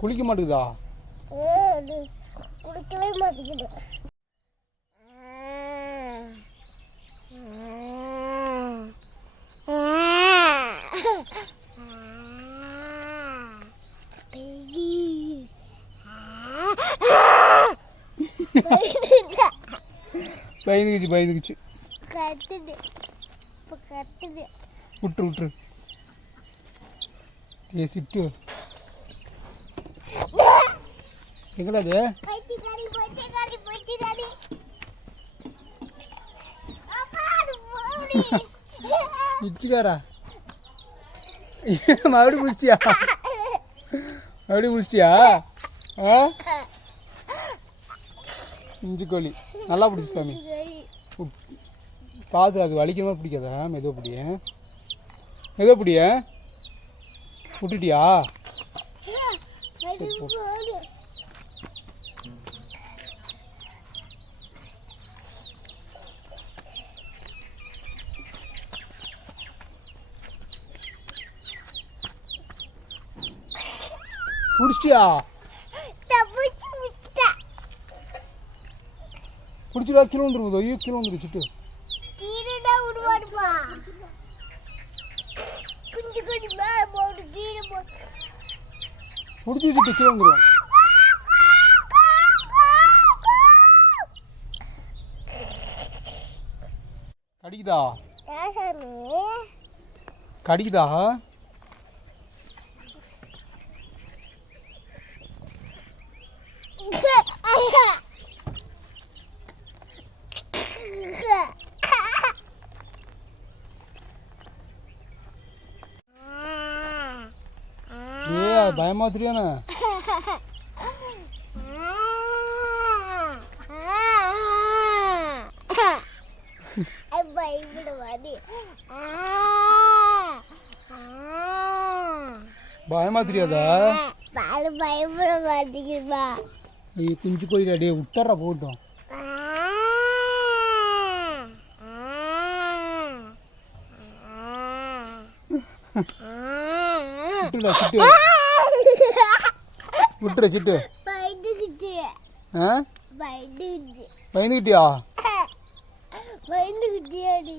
குளிக்க மாட்டேங்குதா? குளிக்கவே மாட்டேங்குது. பயந்துக்குச்சு கத்துது. விட்டுரு சிட்டு எங்கடா அது? இச்சுக்காரா மறுபடியும் முடிச்சிட்டியா? இஞ்சி கோழி நல்லா பிடிச்சி சாமி. பார்த்து அது வலிக்கிறமா பிடிக்காதா? மெதுவாக பிடிய விட்டுட்டியா? பிடிச்சிட்டியா? பிடிச்சிடா கீழே வந்துருக்குதோ? ஐயோ கீழே வந்துரு சிட்டு. பிடிச்சி சிட்டு கீழே வந்துருவேன். கடிக்குதா? கடிக்குதா? பயமா தெரியானே? பயமா தெரியாதா? பயப்பட மாட்டேங்குதா? நீ குஞ்சு கோழி அடியே விட்டுறா போட்டோம். விட்டுற சிட்டு. பயந்துக்கிட்டியா? பயந்துக்கிட்டியாடி?